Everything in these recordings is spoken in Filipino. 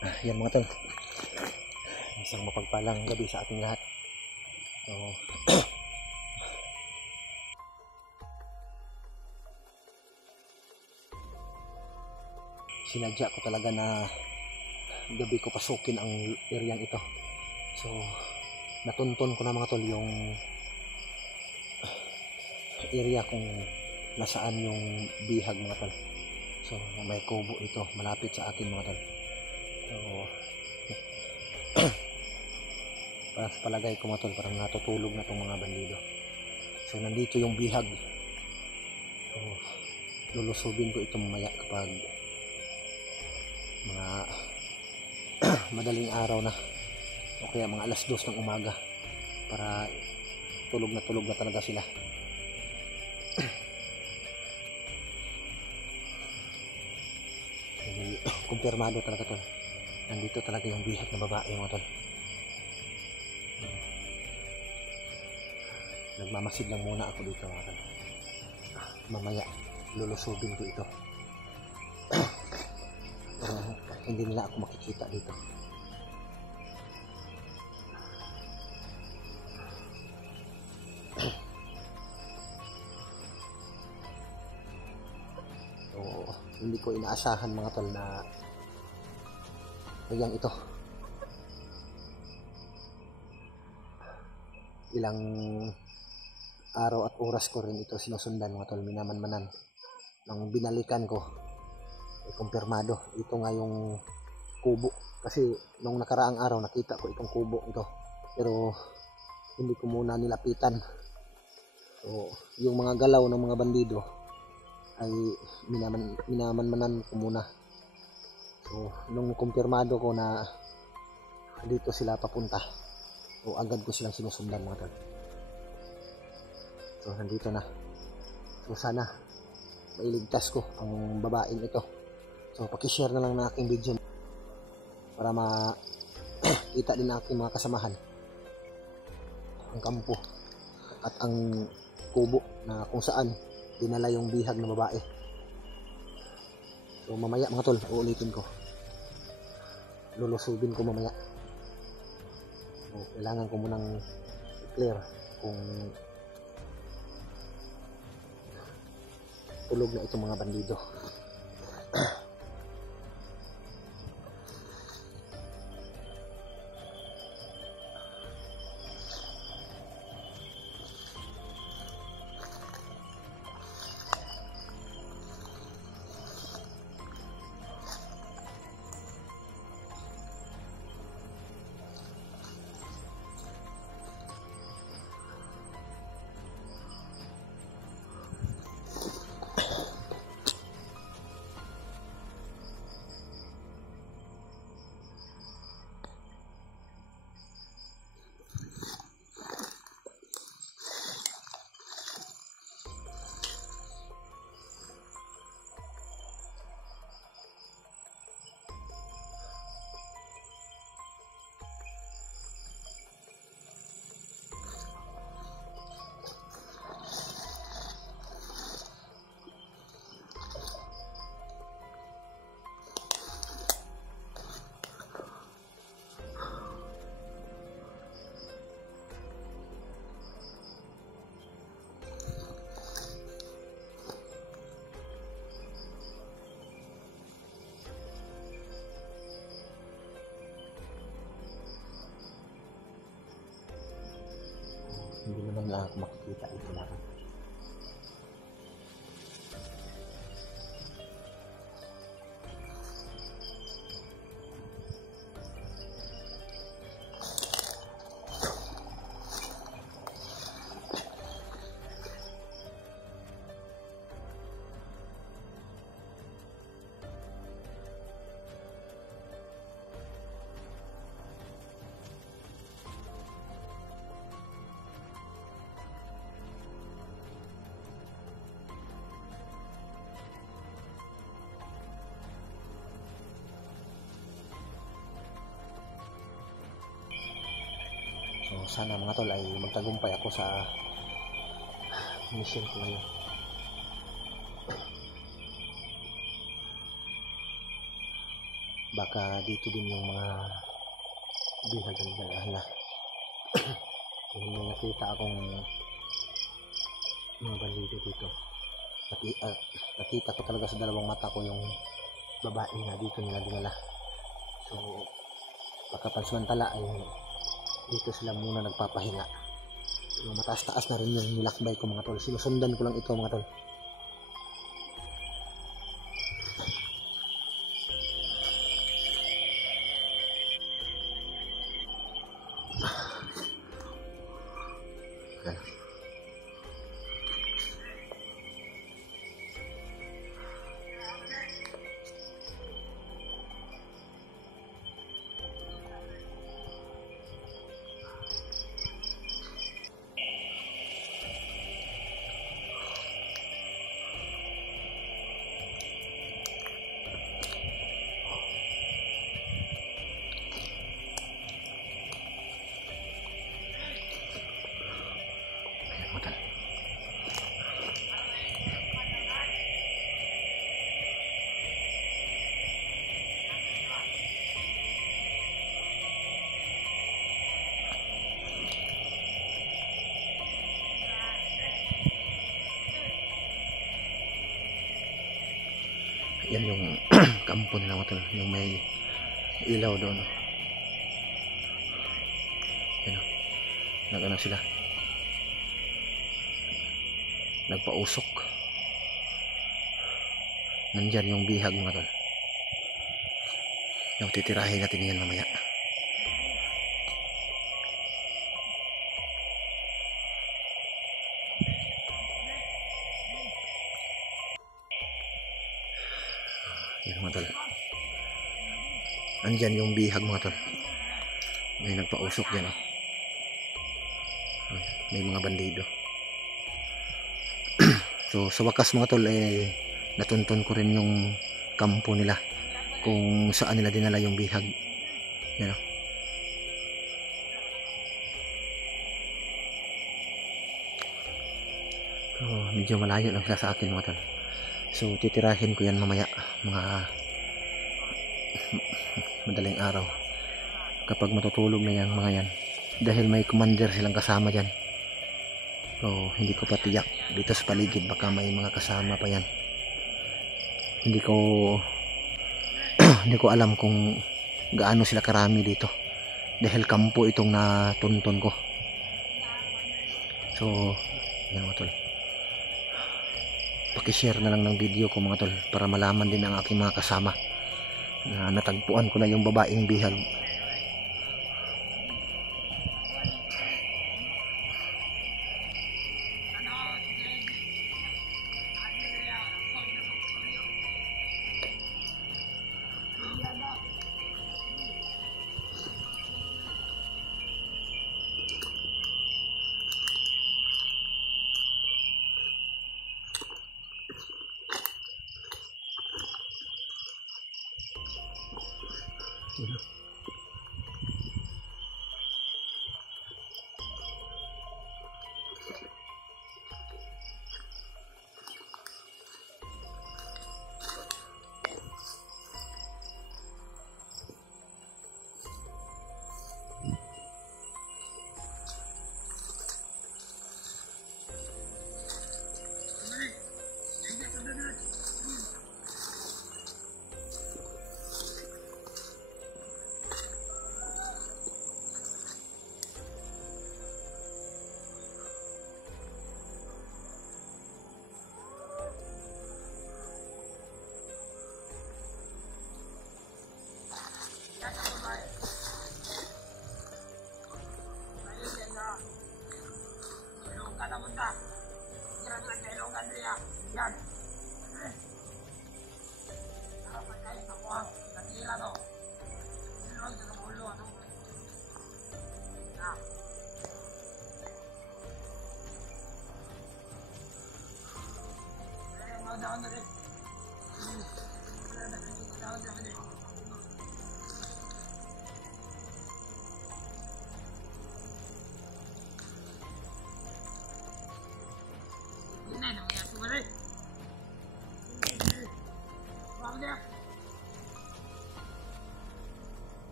Yan mga tol, isang mapagpalang gabi sa ating lahat. So sinadya ko talaga na gabi ko pasukin ang areang ito. So natunton ko na mga tol yung area kung nasaan yung bihag mga tol. So may kubo ito malapit sa akin mga tol. So para sa palagay ko mga tol, parang natutulog na itong mga bandido. So nandito yung bihag. So lulusubin ko ito mamaya kapag mga madaling araw na o kaya mga alas 2 ng umaga, para tulog na talaga sila. Kumpirmado talaga tol, nandito talaga yung bihag na babae mga tol. Nagmamasid lang muna ako dito mga tol. Mamaya lulusubin ko ito. Hindi nila ako makikita dito. So hindi ko inaasahan mga tol na ayan ito. Ilang araw at oras ko rin ito sinusundan mga tol, minamanmanan. Nang binalikan ko, kumpirmado ito nga yung kubo, kasi nung nakaraang araw nakita ko itong kubo ito, pero hindi ko muna nilapitan. So yung mga galaw ng mga bandido ay minamanmanan ko muna. So nung kumpirmado ko na dito sila papunta, so agad ko silang sinusundan mga tol. So nandito na. So sana mailigtas ko ang babaeng ito. So pakishare na lang na aking video para makita din aking mga kasamahan ang kampo at ang kubo na kung saan dinala yung bihag na babae. So mamaya mga tol, uulitin ko, lulusubin ko mamaya. So kailangan ko munang i-clear kung tulog na itong mga bandido. Hindi naman lang ako makikita ito lang. So sana mga tol ay magtagumpay ako sa mission ko ngayon. baka dito din yung mga bihagan na may nakita akong mga bandido dito. Nakita ko talaga sa dalawang mata ko yung babae na dito nila dinala. So baka pansamantala ay dito sila muna nagpapahinga. So, mataas-taas na rin yung nilakbay ko mga tol. Sinusundan ko lang ito mga tol. Yan yung kampo nila mga tol, yung may ilaw doon. Yan o, nag-ano sila, nagpausok. Nandyan yung bihag mga tol. Yung titirahin natin yan mamaya. Yan mga tol, andyan yung bihag mga tol, may nagpausok dyan o. May mga bandido. So sa wakas mga tol natuntun ko rin yung kampo nila, kung saan nila dinala yung bihag. Yan o. So medyo malayo lang sila sa akin mga tol. So titirahin ko yan mamaya mga madaling araw kapag matutulog na yan mga yan, dahil may commander silang kasama dyan. So hindi ko pa tiyak dito sa paligid, baka may mga kasama pa yan. Hindi ko hindi ko alam kung gaano sila karami dito, dahil kampo itong natuntun ko. So yan mga tol, pakishare na lang ng video ko mga tol, para malaman din ang aking mga kasama na natagpuan ko na yung babaeng bihag.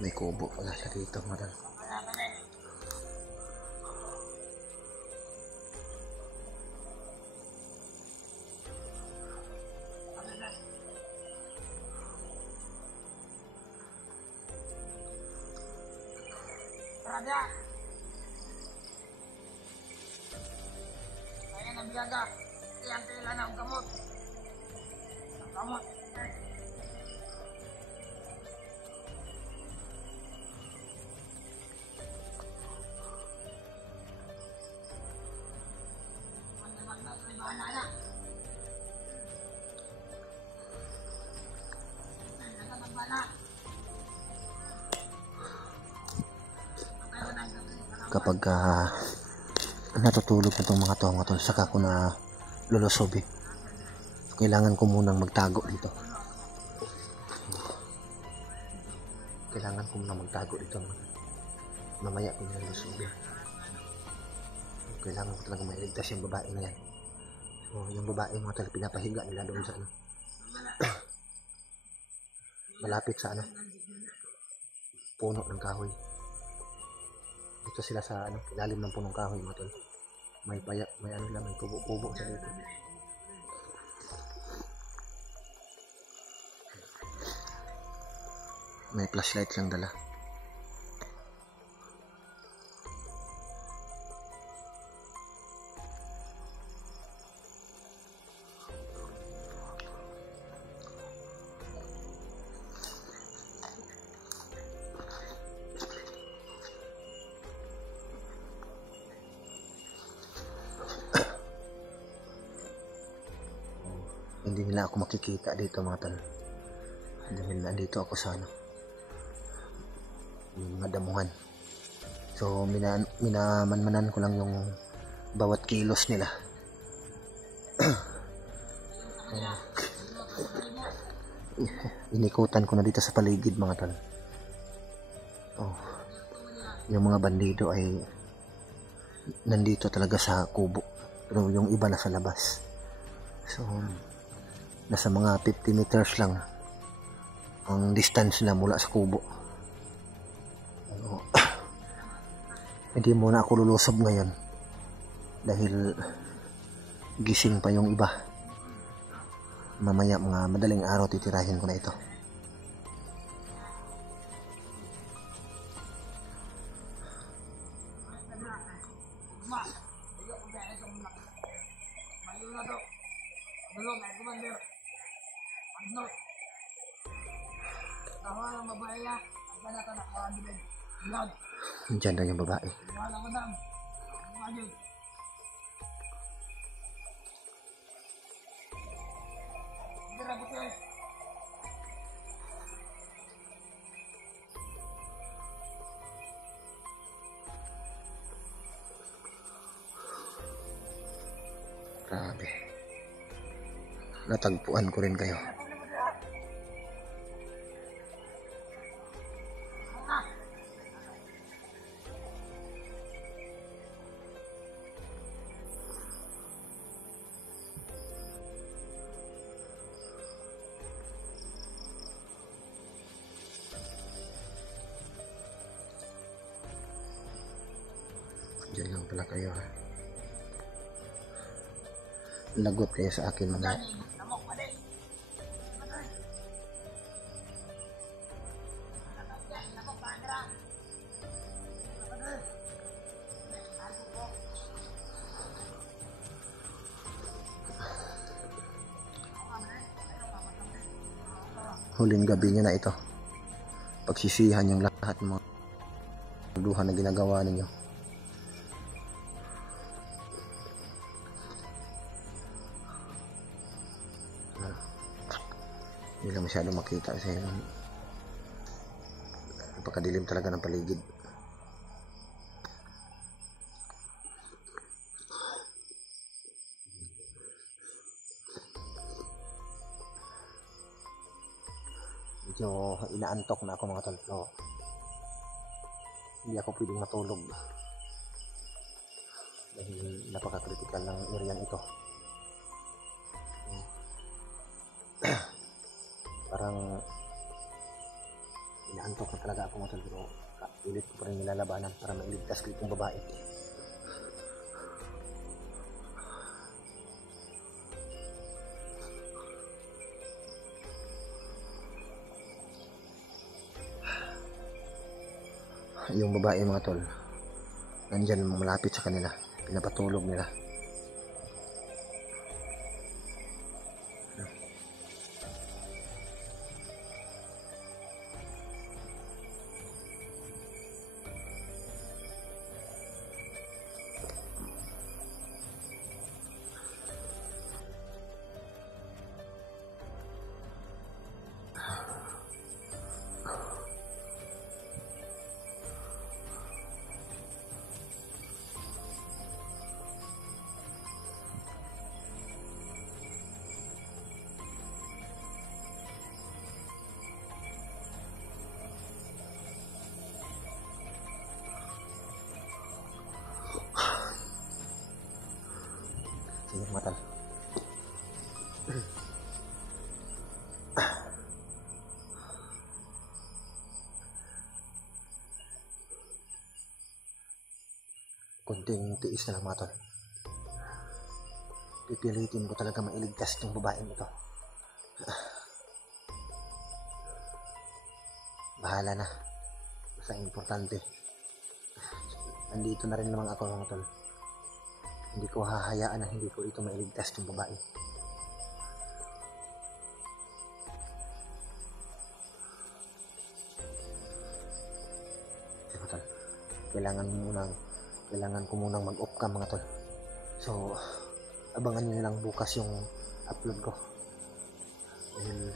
May kubo pala siya dito, madal. Kapag natutulog na itong mga to, saka ko na lulusobin. Kailangan ko munang magtago dito. Kailangan ko munang magtago dito. Mamaya ko na lulusobin. Kailangan ko talaga mailigtas yung babae na yan. So, yung babae mga talaga pinapahiga nila doon sa ano. Malapit sa ano. Puno ng kahoy. Dito sila sa ano, ilalim ng punong kahoy mga tol. May paya, may ano lang, may kubo-kubo sa dito. May flashlight lang dala. Hindi nila ako makikita dito mga tol. Dahil nandito ako sa ano, yung mga damuhan. So minamanmanan ko lang yung bawat kilos nila. Inikutan ko na dito sa paligid mga tol. Oh, yung mga bandido ay nandito talaga sa kubo, pero yung iba nasa labas. So nasa mga 50 meters lang ang distance na mula sa kubo. Hindi muna ako lulusob ngayon dahil gising pa yung iba. Mamaya mga madaling araw titirahin ko na ito. Diyan daw yung babae. Grabe. Natagpuan ko rin kayo. Diyan lang pala kayo ha. Lagot kayo sa akin mga. Huling gabi niyo na ito. Pagsisihan yung lahat ng mga duha na ginagawa ninyo. Hindi lang masyadong makita kasi napakadilim talaga ng paligid. Medyo inaantok na ako mga tol. So, hindi ako pwedeng matulog dahil napaka-critical ng area ito. Parang inaantok na talaga ako mga tol, pero pilit ko pa rin nilalabanan para mailigtas ko itong babae. Yung babae mga tol, nandyan malapit sa kanila, pinapatulog nila. Sige mga tol. Kunting tiis na lang mga tol. Pipilitin ko talaga mailigtas itong babaeng ito. Bahala na. Basta importante. Nandito na rin naman ako mga tol. Hindi ko hahayaan na hindi ko ito mailigtas itong babae. Sige tol. Kailangan ko munang mag-off cam mga tol. So, abangan nyo lang bukas yung upload ko. Dahil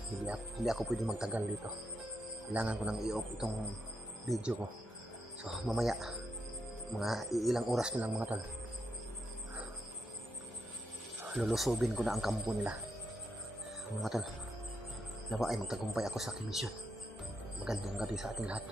hindi ako pwede magtagal dito. Kailangan ko nang i-off itong video ko. So, mamaya, mga ilang oras na lang mga tol, lulusubin ko na ang kampo nila. Mga tol, nawa ay magtagumpay ako sa aking misyon. Magandang gabi sa ating lahat.